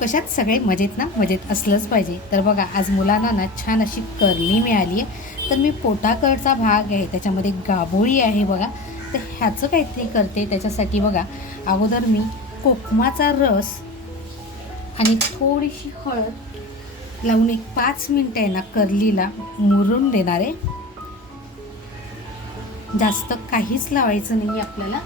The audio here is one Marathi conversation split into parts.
कशात सगळे मजेत ना? मजेत असलंच पाहिजे. तर बघा आज मुलांना ना छान अशी करली मिळाली आहे. तर मी पोटाकडचा भाग आहे त्याच्यामध्ये गाभोळी आहे बघा. तर ह्याचं काहीतरी करते. त्याच्यासाठी बघा अगोदर मी कोकमाचा रस आणि थोडीशी हळद लावून एक 5 मिनटं आहे ना करलीला मुरून देणार आहे. जास्त काहीच लावायचं नाही आपल्याला.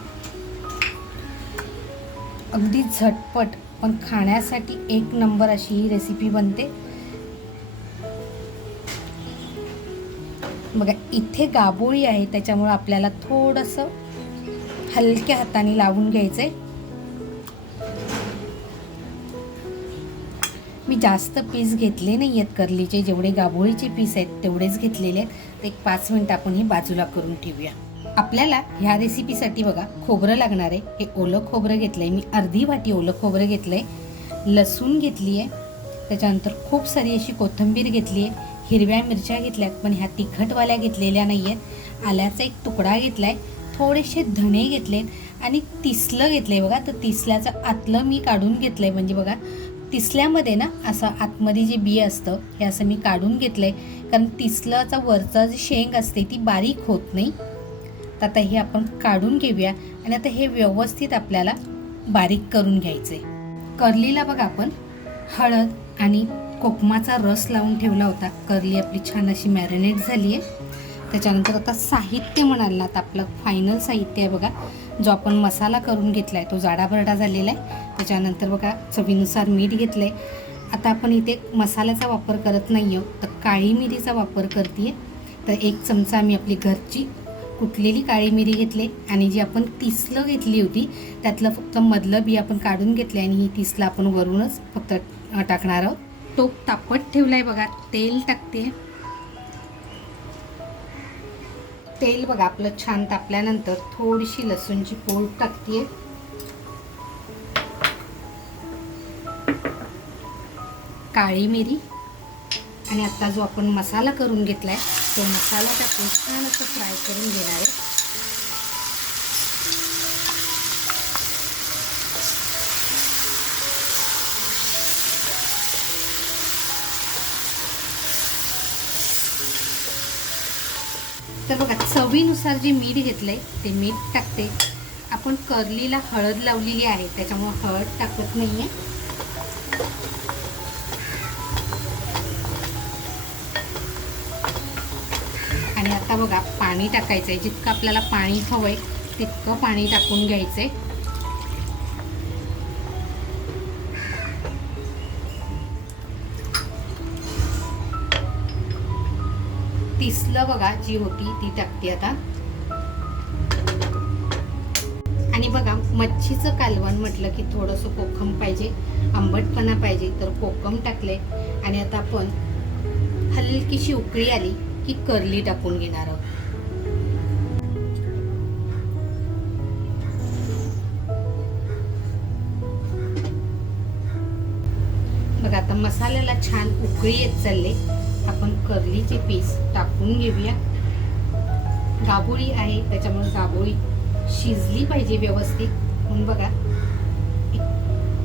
अगदी झटपट पण खाण्यासाठी एक नंबर अशी ही रेसिपी बनते. बघा इथे गाभोळी आहे त्याच्यामुळे आपल्याला थोडंसं हलक्या हाताने लावून घ्यायचंय. मी जास्त पीस घेतले नाही आहेत करलीचे, जेवढे गाभोळीचे पीस आहेत तेवढेच घेतलेले आहेत. तर एक 5 मिनिट आपण हे बाजूला करून ठेवूया. आपल्याला ह्या रेसिपीसाठी बघा खोबरं लागणार आहे. हे ओलं खोबरं घेतलं आहे मी, अर्धी वाटी ओलं खोबरं घेतलं आहे. लसूण घेतली आहे, त्याच्यानंतर खूप सारी अशी कोथिंबीर घेतली आहे. हिरव्या मिरच्या घेतल्यात पण ह्या तिखटवाल्या घेतलेल्या नाही आहेत. आल्याचा एक तुकडा घेतला आहे, थोडेसे धणे घेतले आणि तिसलं घेतलं आहे बघा. तर तिसल्याचं आतलं मी काढून घेतलं आहे, म्हणजे बघा तिसल्यामध्ये ना असं आतमध्ये जे बी असतं हे असं मी काढून घेतलं आहे, कारण तिसल्याचा वरचा जी शेंग असते ती बारीक होत नाही. तर आता हे आपण काढून घेऊया आणि आता हे व्यवस्थित आपल्याला बारीक करून घ्यायचं आहे. करलीला बघा आपण हळद आणि कोकमाचा रस लावून ठेवला होता. करली आपली छान अशी मॅरिनेट झाली आहे. त्याच्यानंतर आता साहित्य म्हणाल ना तर आपलं फायनल साहित्य आहे बघा, जो आपण मसाला करून घेतला आहे तो जाडाभरडा झालेला आहे. त्याच्यानंतर बघा चवीनुसार मीठ घेतलं आहे. आता आपण इथे मसाल्याचा वापर करत नाही आहोत, तर काळी मिरीचा वापर करते आहे. तर 1 चमचा मी आपली घरची कुटलेली काळी मिरी घेतली आणि जी आपण तिसलं घेतली होती त्यातलं फक्त मधलं बी आपण काढून घेतलं आणि ही तिसलं आपण वरूनच फक्त टाकणार आहोत. टोप तापत ठेवला आहे बघा, तेल टाकते. तेल बघा आपलं छान तापल्यानंतर थोडीशी लसूणची फोड टाकते. काळी मिरी आणि आता जो आपण मसाला करून घेतलाय तो मसाला टाकून छान असं फ्राय करून घेणार आहे. तर बघा चवीनुसार जे मीठ घेतलंय ते मीठ टाकते. आपण करलीला हळद लावलेली आहे त्याच्यामुळे हळद टाकत नाहीये. आणि आता बघा पाणी टाकायचंय, जितकं आपल्याला पाणी हवंय तितकं पाणी टाकून घ्यायचंय. तिसलं बघा जी होती ती टाकते आता. आणि बघा मच्छीचं कालवण म्हटलं की थोडंसं कोकम पाहिजे, आंबटपणा पाहिजे, तर कोकम टाकले. आणि आता आपण हलकीशी उकळी आली की करली टाकून घेणार आहोत. बघा आता मसाल्याला छान उकळी येत चालले. आपण करलीचे पीस टाकून घेऊया. गाभोळी आहे त्याच्यामुळे गाभोळी शिजली पाहिजे व्यवस्थित. म्हणून बघा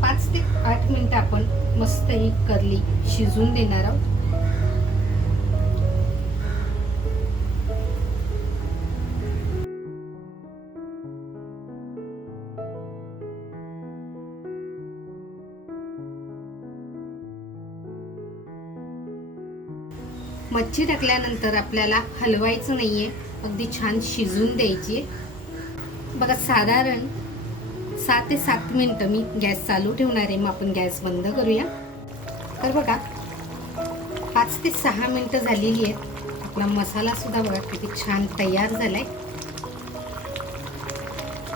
5 ते 8 मिनिटं आपण मस्त ही करली शिजून देणार आहोत. मच्छी टाकल्यानंतर आपल्याला हलवायचं नाहीये, अगदी छान शिजून द्यायची. बघा साधारण 6 ते 7 मिनिटं मी गॅस चालू ठेवणार आहे. मग आपण गॅस बंद करूया. तर बघा 5 ते 6 मिनिटं झालेली आहेत. आपला मसाला सुद्धा बघा किती छान तयार झालाय.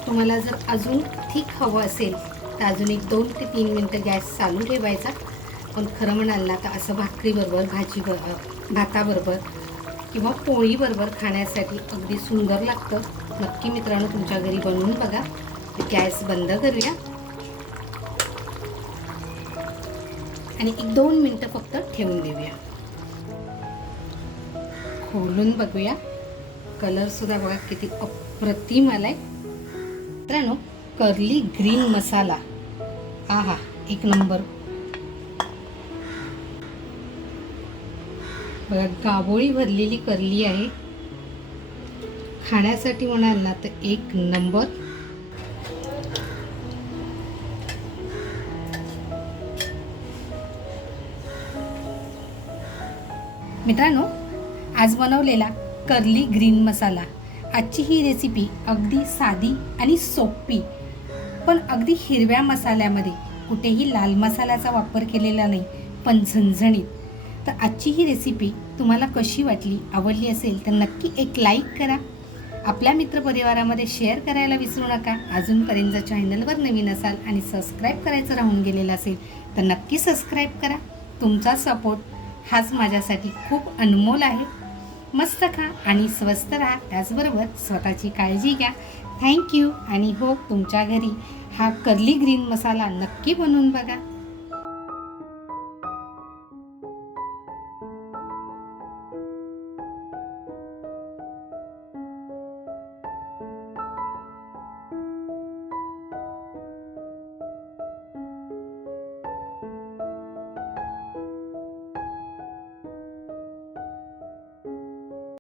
तुम्हाला जर अजून थिक हवं असेल तर अजून एक 2 ते 3 मिनिटं गॅस चालू ठेवायचा. पण खरं म्हणाल ना तर असं भाकरीबरोबर, भाताबरोबर किंवा पोळीबरोबर खाण्यासाठी अगदी सुंदर लागतं. नक्की मित्रांनो तुमच्या घरी बनवून बघा. गॅस बंद करूया आणि एक 2 मिनिटं फक्त ठेवून देऊया. खोलून बघूया. कलर सुद्धा बघा किती अप्रतिम आलाय. मित्रांनो करली ग्रीन मसाला आहा एक नंबर. बघा गाभोळी भरलेली करली आहे. खाण्यासाठी म्हणाल ना तर एक नंबर. मित्रांनो, आज बनवलेला कर्ली ग्रीन मसाला. आजची ही रेसिपी अगदी साधी आणि सोपी, पण अगदी हिरव्या मसाल्यामध्ये, कुठेही लाल मसाल्याचा वापर केलेला नाही, पण झणझणीत. तर आजची ही रेसिपी तुम्हाला कशी वाटली, आवडली असेल तर नक्की एक लाईक करा. आपल्या मित्रपरिवारामध्ये शेअर करायला विसरू नका. अजूनपर्यंत जर चॅनलवर नवीन असाल आणि सबस्क्राईब करायचं राहून गेलेलं असेल तर नक्की सबस्क्राईब करा. तुमचा सपोर्ट हाच माझ्यासाठी खूप अनमोल आहे. मस्त खा आणि स्वस्त राहा, त्याचबरोबर स्वतःची काळजी घ्या. थँक्यू. आणि हो, तुमच्या घरी हा कर्ली ग्रीन मसाला नक्की बनवून बघा.